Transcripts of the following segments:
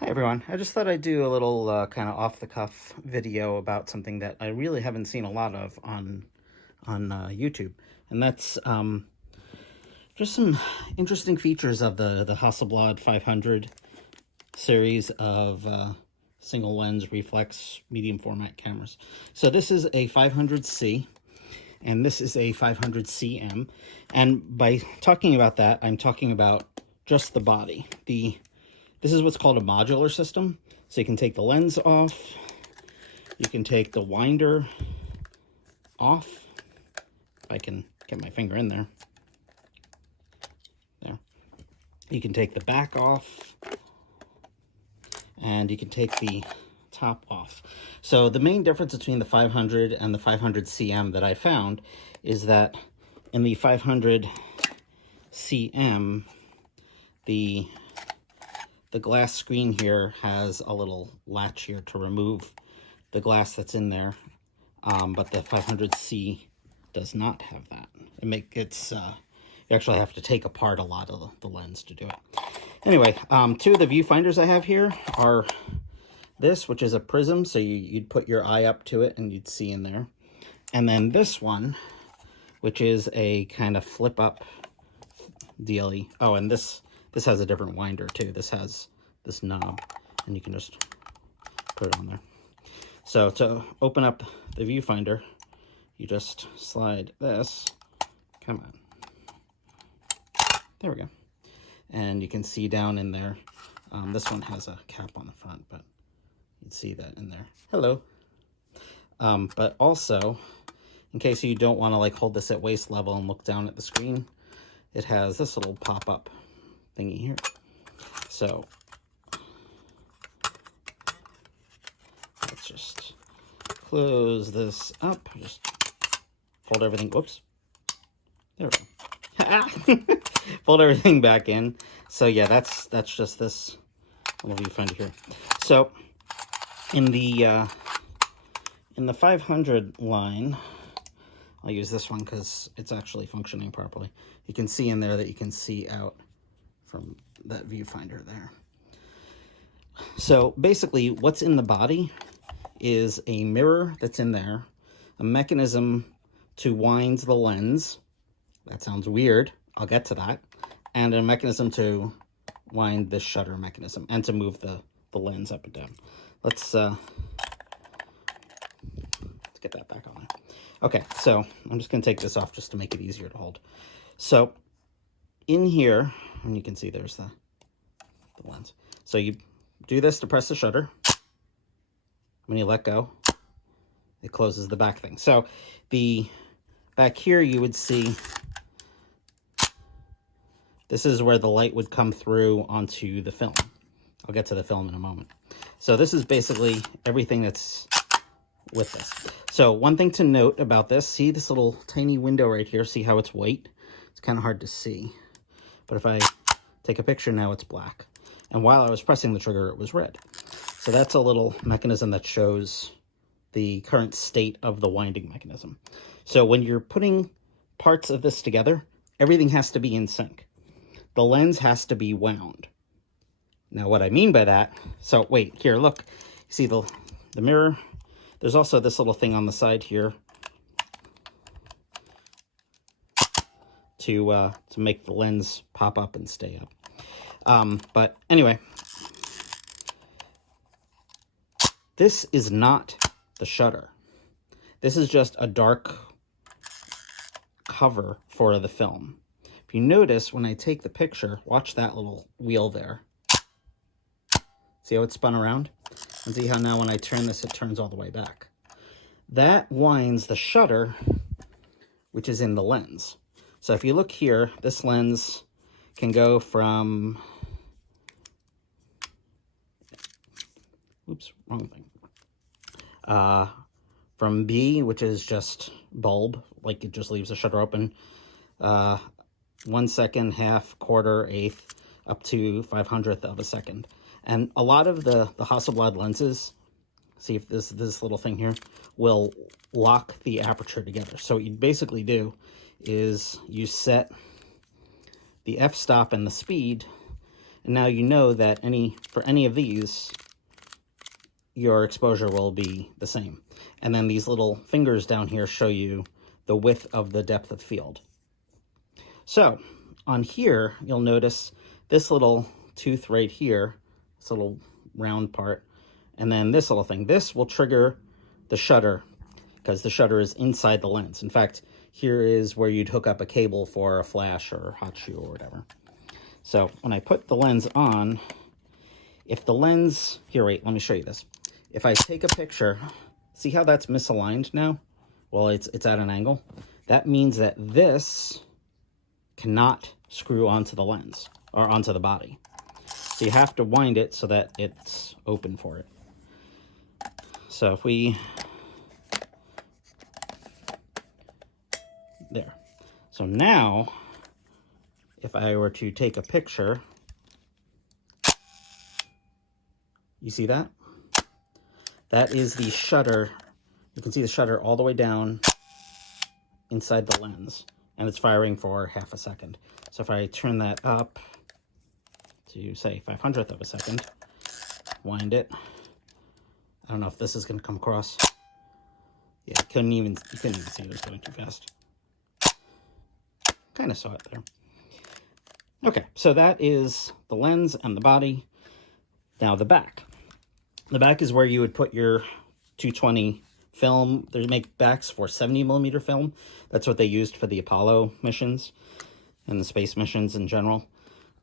Hi everyone, I just thought I'd do a little kind of off-the-cuff video about something that I really haven't seen a lot of on YouTube, and that's just some interesting features of the Hasselblad 500 series of single lens reflex medium format cameras. So this is a 500C and this is a 500CM, and by talking about that, I'm talking about just the body. This is what's called a modular system. So you can take the lens off, you can take the winder off, if I can get my finger in there. There. You can take the back off, and you can take the top off. So the main difference between the 500 and the 500CM that I found is that in the 500CM, the glass screen here has a little latch here to remove the glass that's in there, but the 500C does not have that. You actually have to take apart a lot of the lens to do it. Anyway, two of the viewfinders I have here are this, which is a prism, so you'd put your eye up to it and you'd see in there. And then this one, which is a kind of flip up dealy. Oh, and this has a different winder too. This has this knob, and you can just put it on there. So to open up the viewfinder, you just slide this. Come on. There we go. And you can see down in there. This one has a cap on the front, but you'd see that in there. Hello. But also, in case you don't want to like hold this at waist level and look down at the screen, it has this little pop-up thingy here. So let's just close this up. Just fold everything. Whoops. There we go. Fold everything back in. So yeah, that's just this little viewfinder here. So in the 500 line, I'll use this one because it's actually functioning properly. You can see in there that you can see out from that viewfinder there. So basically what's in the body is a mirror that's in there, a mechanism to wind the lens. That sounds weird. I'll get to that. And a mechanism to wind this shutter mechanism and to move the lens up and down. Let's get that back on there. Okay, so I'm just going to take this off just to make it easier to hold. So in here, and you can see there's the lens. So you do this to press the shutter. When you let go, it closes the back thing. So the back here you would see, this is where the light would come through onto the film. I'll get to the film in a moment. So this is basically everything that's with this. So one thing to note about this, see this little tiny window right here? See how it's white? It's kind of hard to see. But if I take a picture now, it's black. And while I was pressing the trigger, it was red. So that's a little mechanism that shows the current state of the winding mechanism. So when you're putting parts of this together, everything has to be in sync. The lens has to be wound. Now what I mean by that, so wait, here, look. See the mirror? There's also this little thing on the side here to make the lens pop up and stay up. But anyway, this is not the shutter. This is just a dark cover for the film. If you notice, when I take the picture, watch that little wheel there. See how it spun around? And see how now when I turn this, it turns all the way back. That winds the shutter, which is in the lens. So if you look here, this lens can go from, oops, wrong thing. From B, which is just bulb, like it just leaves the shutter open, 1 second, half, quarter, eighth, up to 500th of a second. And a lot of the Hasselblad lenses, see if this little thing here, will lock the aperture together. So what you basically do is you set the f-stop and the speed, And now you know that for any of these, your exposure will be the same. And then these little fingers down here show you the width of the depth of field. So on here, you'll notice this little tooth right here, this little round part, and then this little thing. This will trigger the shutter because the shutter is inside the lens. In fact, here is where you'd hook up a cable for a flash or hot shoe or whatever. So when I put the lens on, if the lens, here, wait, let me show you this. If I take a picture, see how that's misaligned now? Well, it's at an angle. That means that this cannot screw onto the lens or onto the body. So you have to wind it so that it's open for it. So if we, there. So now, if I were to take a picture, you see that? That is the shutter. You can see the shutter all the way down inside the lens, and it's firing for half a second. So if I turn that up to, say, 500th of a second, wind it. I don't know if this is going to come across. Yeah, you couldn't even see it was going too fast. Kind of saw it there. Okay, so that is the lens and the body. Now the back. The back is where you would put your 220 film. They make backs for 70mm film. That's what they used for the Apollo missions and the space missions in general.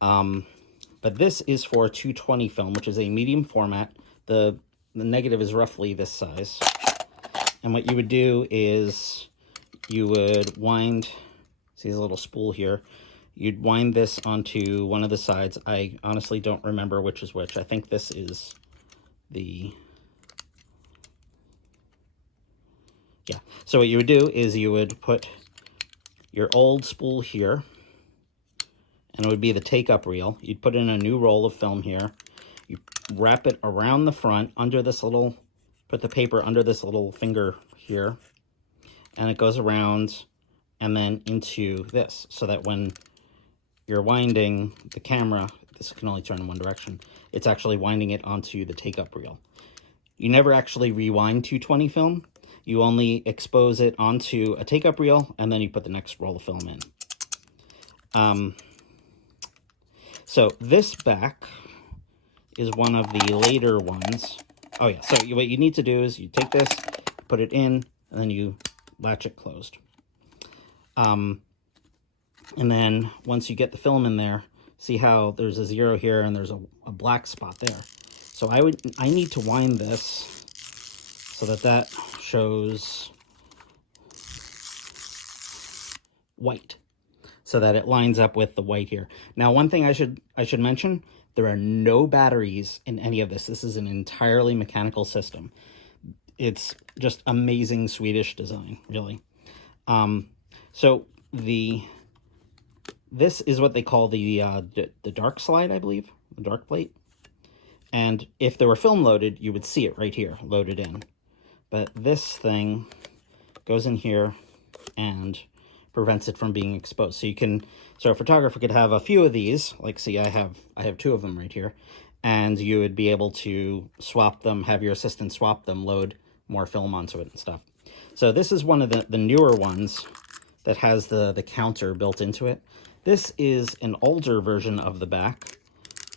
But this is for 220 film, which is a medium format. The negative is roughly this size. And what you would do is you would wind, see this little spool here, you'd wind this onto one of the sides. I honestly don't remember which is which. I think this is the, yeah. So what you would do is you would put your old spool here, and it would be the take-up reel. You'd put in a new roll of film here. You wrap it around the front under this little, put the paper under this little finger here, and it goes around and then into this, so that when you're winding the camera, this can only turn in one direction, it's actually winding it onto the take-up reel. You never actually rewind 220 film. You only expose it onto a take-up reel, and then you put the next roll of film in. So this back is one of the later ones. Oh yeah, so what you need to do is you take this, put it in, and then you latch it closed. And then once you get the film in there, see how there's a 0 here and there's a black spot there. So I need to wind this so that shows white, so that it lines up with the white here. Now, one thing I should mention, there are no batteries in any of this. This is an entirely mechanical system. It's just amazing Swedish design, really. So this is what they call the dark slide, I believe, the dark plate. And if there were film loaded, you would see it right here, loaded in. But this thing goes in here and prevents it from being exposed. So a photographer could have a few of these, like see I have 2 of them right here, and you would be able to swap them, have your assistant swap them, load more film onto it and stuff. So this is one of the newer ones that has the counter built into it. This is an older version of the back.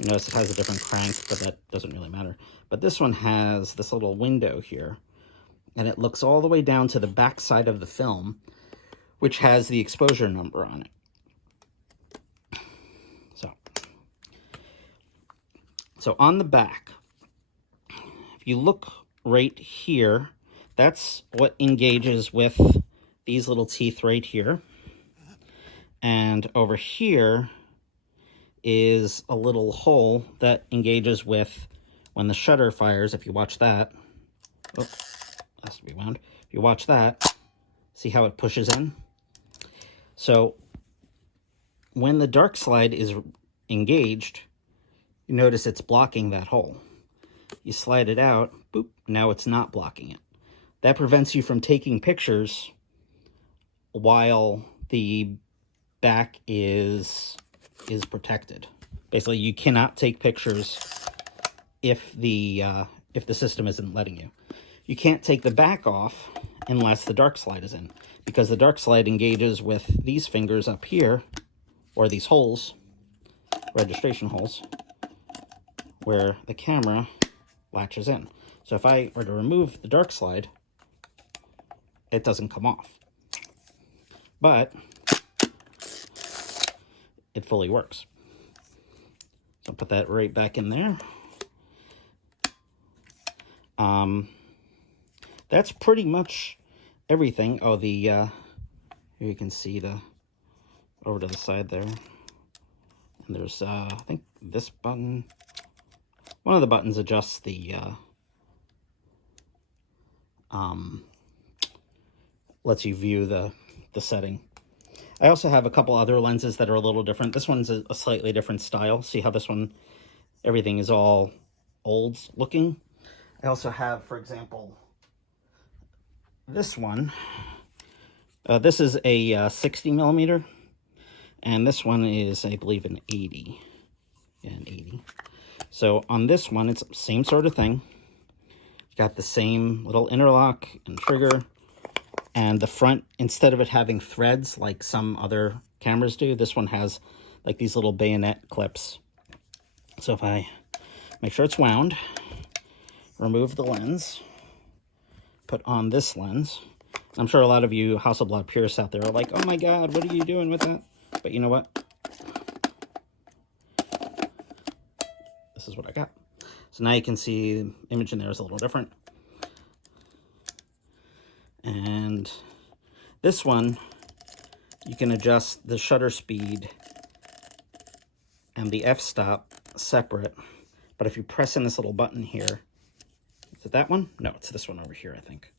You notice it has a different crank, but that doesn't really matter. But this one has this little window here, and it looks all the way down to the back side of the film, which has the exposure number on it. So on the back, if you look right here, that's what engages with these little teeth right here. And over here is a little hole that engages with when the shutter fires. If you watch that, oh, has to be wound. If you watch that, see how it pushes in? So when the dark slide is engaged, you notice it's blocking that hole. You slide it out, boop, now it's not blocking it. That prevents you from taking pictures while the back is protected. Basically, you cannot take pictures if the system isn't letting you. You can't take the back off unless the dark slide is in, because the dark slide engages with these fingers up here, or these holes, registration holes, where the camera latches in. So if I were to remove the dark slide, it doesn't come off. But it fully works. So I'll put that right back in there. That's pretty much everything. Oh, the here you can see the over to the side there. And there's I think this button. One of the buttons adjusts the lets you view the setting. I also have a couple other lenses that are a little different. This one's a slightly different style. See how this one, everything is all old looking. I also have, for example, this one. This is a 60 millimeter, and this one is, I believe, an 80. Yeah, an 80. So on this one, it's the same sort of thing. Got the same little interlock and trigger, and the front, instead of it having threads like some other cameras do, this one has like these little bayonet clips. So if I make sure it's wound, remove the lens, put on this lens. I'm sure a lot of you Hasselblad purists out there are like, oh my god, what are you doing with that? But you know what? This is what I got. So now you can see the image in there is a little different. And this one, you can adjust the shutter speed and the f-stop separate. But if you press in this little button here, is it that one? No, it's this one over here, I think.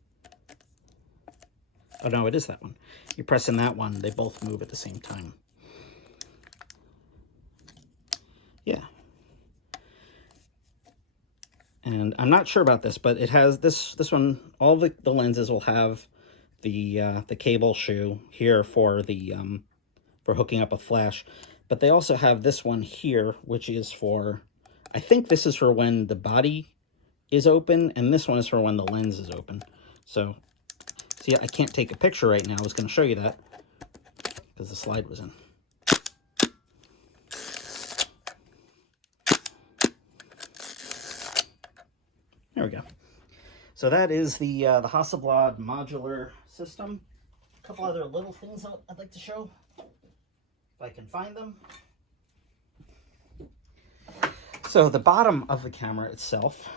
Oh, no, it is that one. You press in that one, they both move at the same time. Yeah. And I'm not sure about this, but it has this one, all the lenses will have the cable shoe here for the for hooking up a flash. But they also have this one here, which is for, I think this is for when the body is open, and this one is for when the lens is open. So, see, I can't take a picture right now. I was going to show you that because the slide was in. There we go. So that is the Hasselblad modular system. A couple other little things I'd like to show, if I can find them. So the bottom of the camera itself,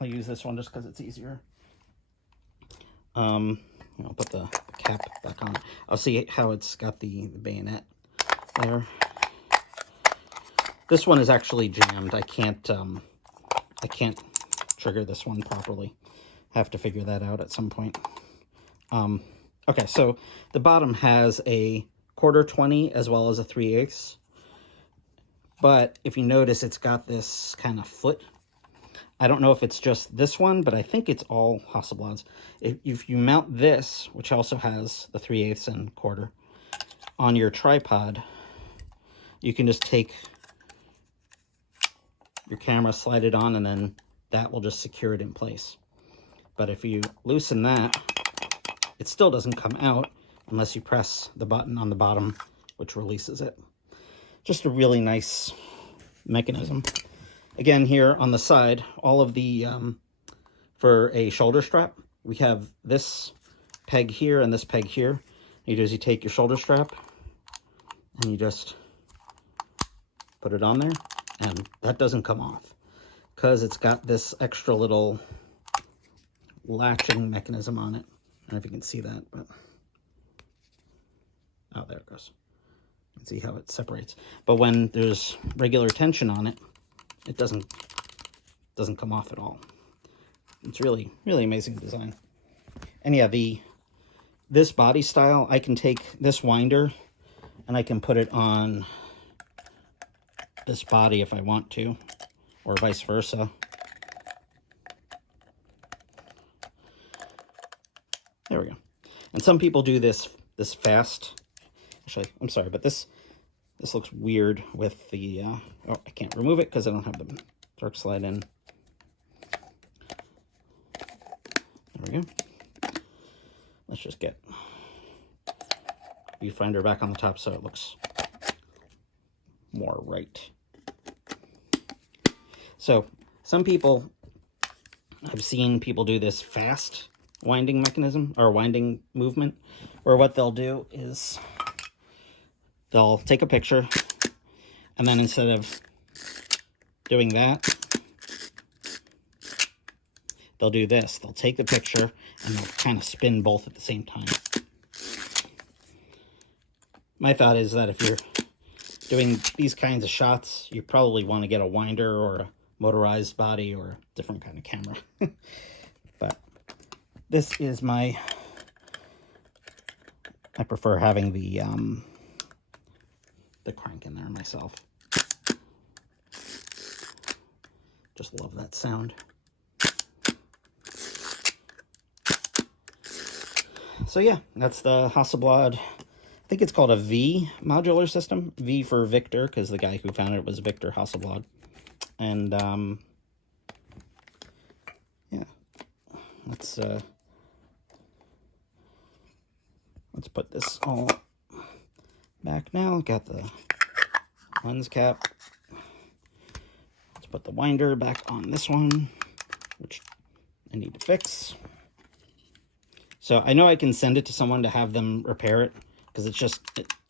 I'll use this one just because it's easier. I'll put the cap back on. I'll see how it's got the bayonet there. This one is actually jammed. I can't trigger this one properly. I have to figure that out at some point. Okay, so the bottom has a 1/4-20 as well as a 3/8. But if you notice, it's got this kind of foot. I don't know if it's just this one, but I think it's all Hasselblads. If you mount this, which also has the 3/8 and 1/4, on your tripod, you can just take your camera, slide it on, and then that will just secure it in place. But if you loosen that, it still doesn't come out unless you press the button on the bottom, which releases it. Just a really nice mechanism. Again, here on the side, all of the, for a shoulder strap, we have this peg here and this peg here. You do is you take your shoulder strap and you just put it on there, and that doesn't come off because it's got this extra little latching mechanism on it. I don't know if you can see that, but oh, there it goes. You can see how it separates. But when there's regular tension on it, it doesn't come off at all. It's really, really amazing design. And yeah, this body style, I can take this winder and I can put it on this body if I want to, or vice versa. There we go. And some people do this fast. Actually, I'm sorry, but this This looks weird with the, oh, I can't remove it because I don't have the dark slide in. There we go. Let's just get Viewfinder back on the top so it looks more right. So some people, I've seen people do this fast winding mechanism or winding movement, where what they'll do is they'll take a picture, and then instead of doing that, they'll do this. They'll take the picture and they'll kind of spin both at the same time. My thought is that if you're doing these kinds of shots, you probably want to get a winder or a motorized body or a different kind of camera. But this is I prefer having the crank in there myself. Just love that sound. So yeah, that's the Hasselblad. I think it's called a V modular system. V for Victor, because the guy who founded it was Victor Hasselblad. And yeah, let's put this all back now. Got the lens cap. Let's put the winder back on this one, which I need to fix. So I know I can send it to someone to have them repair it, because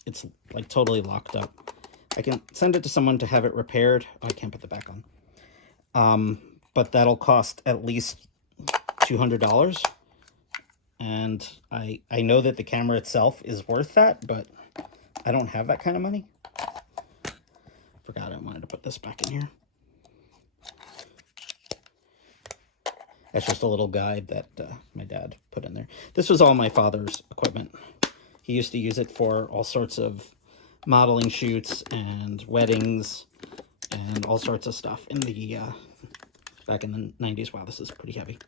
it's like totally locked up. I can send it to someone to have it repaired. Oh, I can't put the back on. But that'll cost at least $200. And I know that the camera itself is worth that, but I don't have that kind of money. Forgot I wanted to put this back in here. That's just a little guide that my dad put in there. This was all my father's equipment. He used to use it for all sorts of modeling shoots and weddings and all sorts of stuff in the back in the 90s. Wow, this is pretty heavy.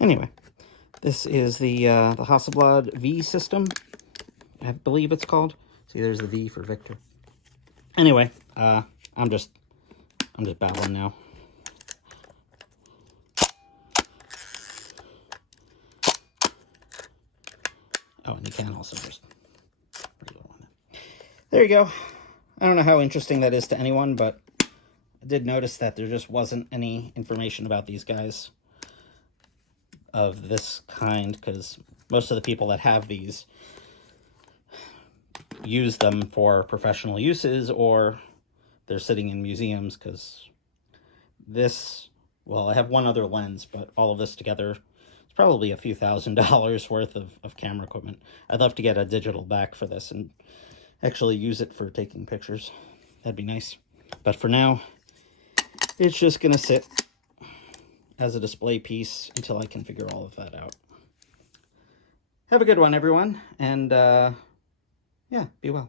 Anyway, this is the Hasselblad V-system, I believe it's called. See, there's the V for Victor. Anyway, I'm just babbling now. Oh, and you can also just there you go. I don't know how interesting that is to anyone, but I did notice that there just wasn't any information about these guys of this kind, because most of the people that have these use them for professional uses, or they're sitting in museums, because this, well, I have one other lens, but all of this together is probably a few $1,000s worth of camera equipment. I'd love to get a digital back for this and actually use it for taking pictures. That'd be nice. But for now, it's just gonna sit as a display piece until I can figure all of that out. Have a good one, everyone, and yeah, be well.